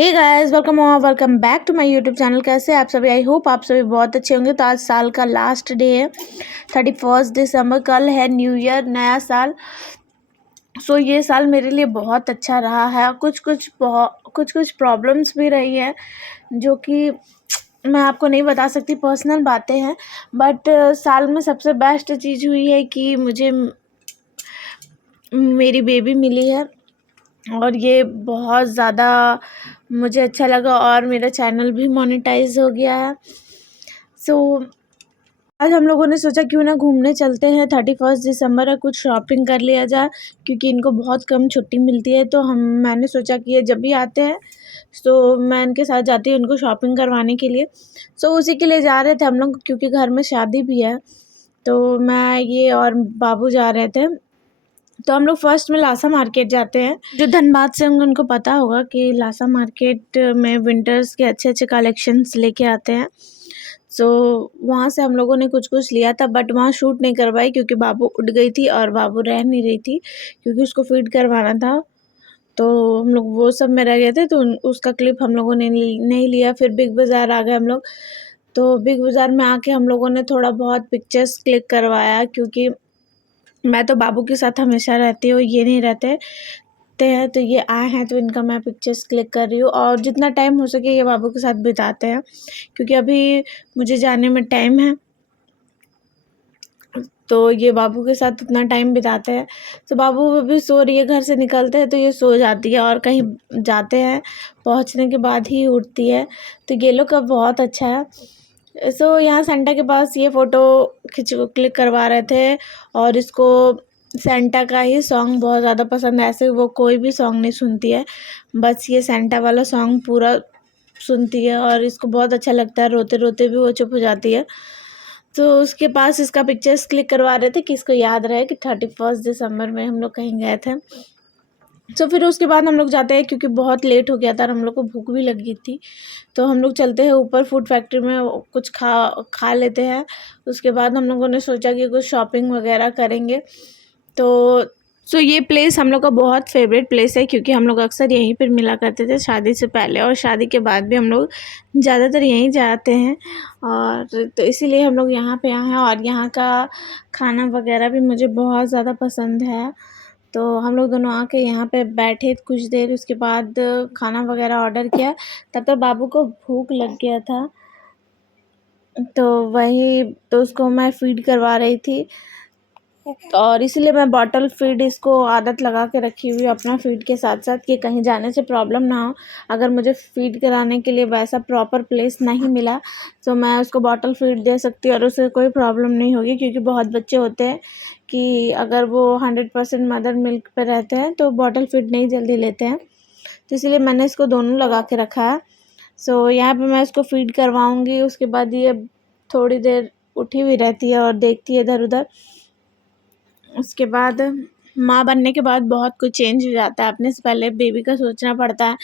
Hey guys, welcome back to my YouTube channel. कैसे हैं आप सभी? आई होप आप सभी बहुत अच्छे होंगे। तो आज साल का लास्ट डे है, 31 दिसंबर। कल है न्यू ईयर, नया साल। ये साल मेरे लिए बहुत अच्छा रहा है। कुछ प्रॉब्लम्स भी रही है जो कि मैं आपको नहीं बता सकती, पर्सनल बातें हैं। बट साल में सबसे बेस्ट चीज़ हुई है कि मुझे मेरी बेबी मिली है और ये बहुत ज़्यादा मुझे अच्छा लगा और मेरा चैनल भी मोनेटाइज हो गया है। आज हम लोगों ने सोचा क्यों ना घूमने चलते हैं। 31 दिसंबर है, कुछ शॉपिंग कर लिया जाए क्योंकि इनको बहुत कम छुट्टी मिलती है। तो मैंने सोचा कि ये जब भी आते हैं तो मैं इनके साथ जाती हूँ इनको शॉपिंग करवाने के लिए। उसी के लिए जा रहे थे हम लोग क्योंकि घर में शादी भी है। तो मैं ये और बाबू जा रहे थे। तो हम लोग फर्स्ट में लासा मार्केट जाते हैं। जो धनबाद से होंगे उनको पता होगा कि लासा मार्केट में विंटर्स के अच्छे अच्छे कलेक्शंस लेके आते हैं। वहाँ से हम लोगों ने कुछ कुछ लिया था, बट वहाँ शूट नहीं करवाई क्योंकि बाबू उठ गई थी और बाबू रह नहीं रही थी क्योंकि उसको फीड करवाना था। तो हम लोग वो सब में रह गए थे, तो उसका क्लिप हम लोगों ने नहीं लिया। फिर बिग बाज़ार आ गए हम लोग। तो बिग बाज़ार में आके हम लोगों ने थोड़ा बहुत पिक्चर्स क्लिक करवाया क्योंकि मैं तो बाबू के साथ हमेशा रहती हूँ, ये नहीं रहते हैं। तो ये आए हैं तो इनका मैं पिक्चर्स क्लिक कर रही हूँ और जितना टाइम हो सके ये बाबू के साथ बिताते हैं क्योंकि अभी मुझे जाने में टाइम है। तो ये बाबू के साथ इतना टाइम बिताते हैं। तो बाबू अभी सो रही है, घर से निकलते हैं तो ये सो जाती है और कहीं जाते हैं पहुँचने के बाद ही उठती है। तो ये लोग का बहुत अच्छा है। यहाँ सेंटा के पास ये फ़ोटो क्लिक करवा रहे थे और इसको सेंटा का ही सॉन्ग बहुत ज़्यादा पसंद है। ऐसे वो कोई भी सॉन्ग नहीं सुनती है, बस ये सेंटा वाला सॉन्ग पूरा सुनती है और इसको बहुत अच्छा लगता है। रोते रोते भी वो चुप हो जाती है। तो उसके पास इसका पिक्चर्स क्लिक करवा रहे थे कि इसको याद रहे कि 31 दिसंबर में हम लोग कहीं गए थे। फिर उसके बाद हम लोग जाते हैं क्योंकि बहुत लेट हो गया था और हम लोग को भूख भी लगी थी। तो हम लोग चलते हैं ऊपर फूड फैक्ट्री में, कुछ खा लेते हैं। उसके बाद हम लोगों ने सोचा कि कुछ शॉपिंग वगैरह करेंगे। तो ये प्लेस हम लोग का बहुत फेवरेट प्लेस है क्योंकि हम लोग अक्सर यहीं पर मिला करते थे शादी से पहले, और शादी के बाद भी हम लोग ज़्यादातर यहीं जाते हैं। और तो इसीलिए हम लोग यहाँ पे आए हैं और यहाँ का खाना वगैरह भी मुझे बहुत ज़्यादा पसंद है। तो हम लोग दोनों आके यहाँ पे बैठे कुछ देर, उसके बाद खाना वगैरह ऑर्डर किया। तब तक बाबू को भूख लग गया था तो उसको मैं फ़ीड करवा रही थी और इसीलिए मैं बॉटल फीड इसको आदत लगा के रखी हुई हूँ अपना फीड के साथ साथ कि कहीं जाने से प्रॉब्लम ना हो। अगर मुझे फीड कराने के लिए वैसा प्रॉपर प्लेस नहीं मिला तो मैं उसको बॉटल फीड दे सकती हूँ और उसे कोई प्रॉब्लम नहीं होगी क्योंकि बहुत बच्चे होते हैं कि अगर वो 100% मदर मिल्क पे रहते हैं तो बॉटल फीड नहीं जल्दी लेते हैं। तो इसलिए मैंने इसको दोनों लगा के रखा है। यहाँ पे मैं इसको फीड करवाऊँगी। उसके बाद ये थोड़ी देर उठी हुई रहती है और देखती है इधर उधर। उसके बाद माँ बनने के बाद बहुत कुछ चेंज हो जाता है। अपने से पहले बेबी का सोचना पड़ता है।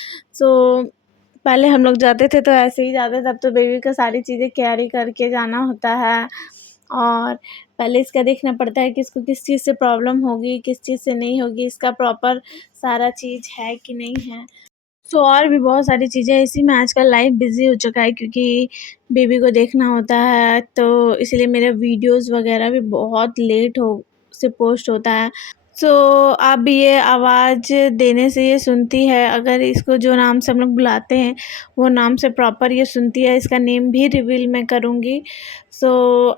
पहले हम लोग जाते थे तो ऐसे ही जाते, तब तो बेबी का सारी चीज़ें कैरी करके जाना होता है और पहले इसका देखना पड़ता है कि इसको किस चीज़ से प्रॉब्लम होगी, किस चीज़ से नहीं होगी, इसका प्रॉपर सारा चीज़ है कि नहीं है। और भी बहुत सारी चीज़ें, इसी में आजकल लाइफ बिज़ी हो चुका है क्योंकि बेबी को देखना होता है। तो इसलिए मेरे वीडियोज़ वगैरह भी बहुत लेट हो से पोस्ट होता है। अब ये आवाज़ देने से ये सुनती है, अगर इसको जो नाम से हम लोग बुलाते हैं वो नाम से प्रॉपर ये सुनती है। इसका नेम भी रिवील मैं करूँगी।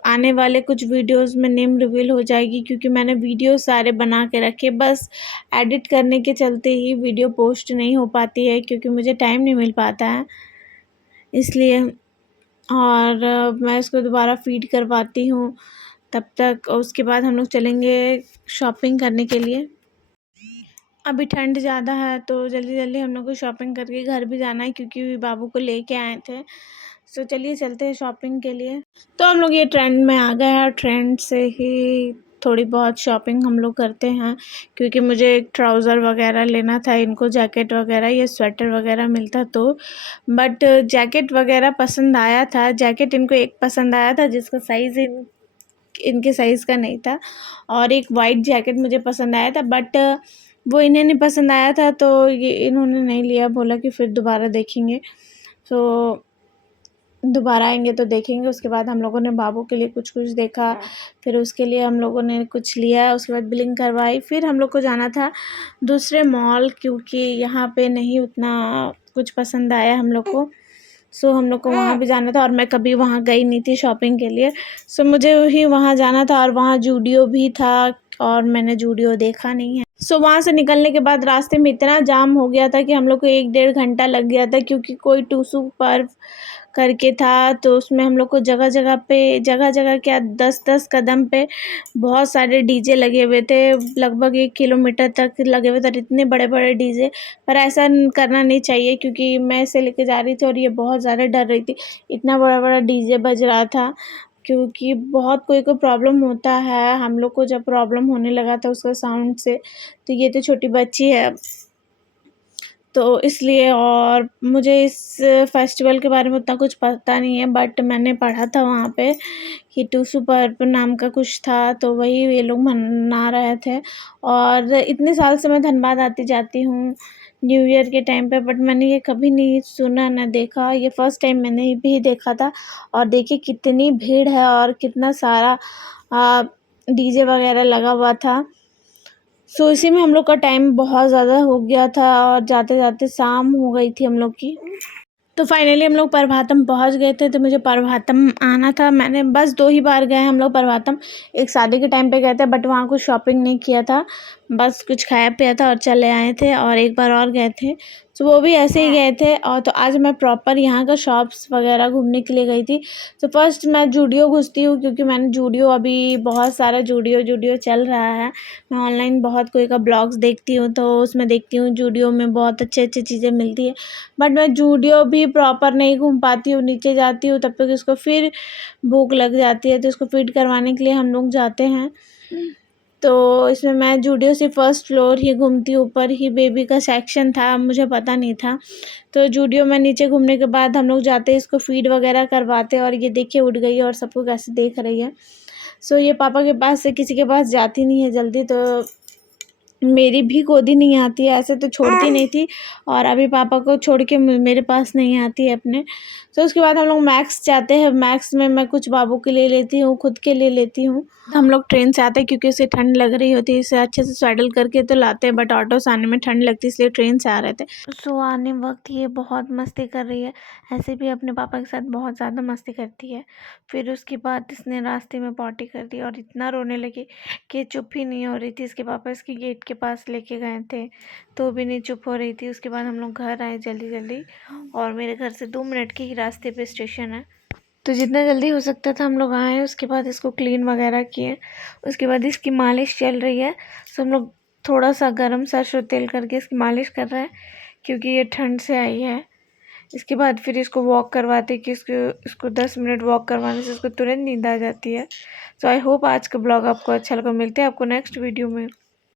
आने वाले कुछ वीडियोस में नेम रिवील हो जाएगी क्योंकि मैंने वीडियो सारे बना के रखे, बस एडिट करने के चलते ही वीडियो पोस्ट नहीं हो पाती है क्योंकि मुझे टाइम नहीं मिल पाता है इसलिए। और मैं इसको दोबारा फीड करवाती हूँ तब तक। उसके बाद हम लोग चलेंगे शॉपिंग करने के लिए। अभी ठंड ज़्यादा है तो जल्दी जल्दी हम लोग को शॉपिंग करके घर भी जाना है क्योंकि बाबू को लेके आए थे। चलिए चलते हैं शॉपिंग के लिए। तो हम लोग ये ट्रेंड में आ गए हैं और ट्रेंड से ही थोड़ी बहुत शॉपिंग हम लोग करते हैं क्योंकि मुझे एक ट्राउज़र वगैरह लेना था, इनको जैकेट वगैरह या स्वेटर वगैरह मिलता तो। बट जैकेट वगैरह पसंद आया था। जैकेट इनको एक पसंद आया था जिसका साइज़ इनके साइज़ का नहीं था और एक वाइट जैकेट मुझे पसंद आया था। बट वो इन्हें नहीं पसंद आया था, तो ये इन्होंने नहीं लिया, बोला कि फिर दोबारा देखेंगे। तो दोबारा आएँगे तो देखेंगे। उसके बाद हम लोगों ने बाबू के लिए कुछ-कुछ देखा, फिर उसके लिए हम लोगों ने कुछ लिया, उसके बाद बिलिंग करवाई। फिर हम लोग को जाना था दूसरे मॉल, क्योंकि यहाँ पे नहीं उतना कुछ पसंद आया हम लोग को। सो हम लोग को वहाँ भी जाना था और मैं कभी वहाँ गई नहीं थी शॉपिंग के लिए। सो मुझे ही वहाँ जाना था और वहाँ ज़ूडियो भी था और मैंने ज़ूडियो देखा नहीं है। सो वहाँ से निकलने के बाद रास्ते में इतना जाम हो गया था कि हम लोग को 1 डेढ़ घंटा लग गया था, क्योंकि कोई टूसू पर्व करके था, तो उसमें हम लोग को जगह-जगह क्या 10-10 कदम पे बहुत सारे डीजे लगे हुए थे। लगभग 1 किलोमीटर तक लगे हुए थे, इतने बड़े-बड़े डीजे। पर ऐसा करना नहीं चाहिए, क्योंकि मैं इसे लेके जा रही थी और ये बहुत ज़्यादा डर रही थी। इतना बड़ा-बड़ा डीजे बज रहा था, क्योंकि बहुत कोई को प्रॉब्लम होता है। हम लोग को जब प्रॉब्लम होने लगा था उसका साउंड से, तो ये तो छोटी बच्ची है, तो इसलिए। और मुझे इस फेस्टिवल के बारे में उतना कुछ पता नहीं है, बट मैंने पढ़ा था वहाँ पे कि टूसू पर्व नाम का कुछ था, तो वही ये लोग मना रहे थे। और इतने साल से मैं धनबाद आती जाती हूँ न्यू ईयर के टाइम पे, बट मैंने ये कभी नहीं सुना ना देखा। ये फर्स्ट टाइम मैंने भी देखा था। और देखिए कितनी भीड़ है और कितना सारा डीजे वगैरह लगा हुआ था। सो इसी में हम लोग का टाइम बहुत ज़्यादा हो गया था और जाते-जाते शाम हो गई थी हम लोग की। तो फाइनली हम लोग प्रभातम पहुंच गए थे, तो मुझे प्रभातम आना था। मैंने बस 2 ही बार गए हैं हम लोग प्रभातम। एक शादी के टाइम पे गए थे, बट वहाँ कुछ शॉपिंग नहीं किया था, बस कुछ खाया पिया था और चले आए थे। और एक बार और गए थे, तो वो भी ऐसे ही गए थे। और तो आज मैं प्रॉपर यहाँ का शॉप्स वगैरह घूमने के लिए गई थी। तो फर्स्ट मैं ज़ूडियो घुसती हूँ, क्योंकि मैंने ज़ूडियो अभी बहुत सारा ज़ूडियो चल रहा है। मैं ऑनलाइन बहुत कोई का ब्लॉग्स देखती हूँ, तो उसमें देखती हूँ ज़ूडियो में बहुत अच्छी-अच्छी चीज़ें मिलती है। बट मैं ज़ूडियो भी प्रॉपर नहीं घूम पाती हूँ, नीचे जाती हूँ तब तक इसको फिर भूख लग जाती है, तो इसको फ़ीड करवाने के लिए हम लोग जाते हैं। तो इसमें मैं ज़ूडियो से फर्स्ट फ्लोर ही घूमती हूँ, ऊपर ही बेबी का सेक्शन था, मुझे पता नहीं था। तो ज़ूडियो में नीचे घूमने के बाद हम लोग जाते हैं, इसको फ़ीड वगैरह करवाते। और ये देखिए उठ गई है और सबको कैसे देख रही है। सो ये पापा के पास से किसी के पास जाती नहीं है जल्दी, तो मेरी भी गोदी नहीं आती है, ऐसे तो छोड़ती नहीं थी, और अभी पापा को छोड़ के मेरे पास नहीं आती है अपने। तो उसके बाद हम लोग मैक्स जाते हैं। मैक्स में मैं कुछ बाबू के लिए लेती हूँ, खुद के लिए लेती हूँ। हम लोग ट्रेन से आते हैं, क्योंकि उसे ठंड लग रही होती है, इसे अच्छे से स्वेडल करके तो लाते हैं, बट ऑटो से आने में ठंड लगती है, इसलिए ट्रेन से आ रहे थे। सो आने वक्त ये बहुत मस्ती कर रही है, ऐसे भी अपने पापा के साथ बहुत ज़्यादा मस्ती करती है। फिर उसके बाद इसने रास्ते में पॉटी कर दी और इतना रोने लगी कि चुप ही नहीं हो रही थी। इसके पापा इसकी गेट के पास लेके गए थे, तो भी नहीं चुप हो रही थी। उसके बाद हम लोग घर आए जल्दी, और मेरे घर से 2 मिनट के ही रास्ते पे स्टेशन है, तो जितना जल्दी हो सकता था हम लोग आए। उसके बाद इसको क्लीन वगैरह किए। उसके बाद इसकी मालिश चल रही है, तो हम लोग थोड़ा सा गर्म सरसों तेल करके इसकी मालिश कर रहे हैं, क्योंकि ये ठंड से आई है। इसके बाद फिर इसको वॉक करवाते कि इसको 10 मिनट वॉक करवाने से इसको तुरंत नींद आ जाती है। सो आई होप आज का ब्लॉग आपको अच्छा लगा। मिलते हैं आपको नेक्स्ट वीडियो में।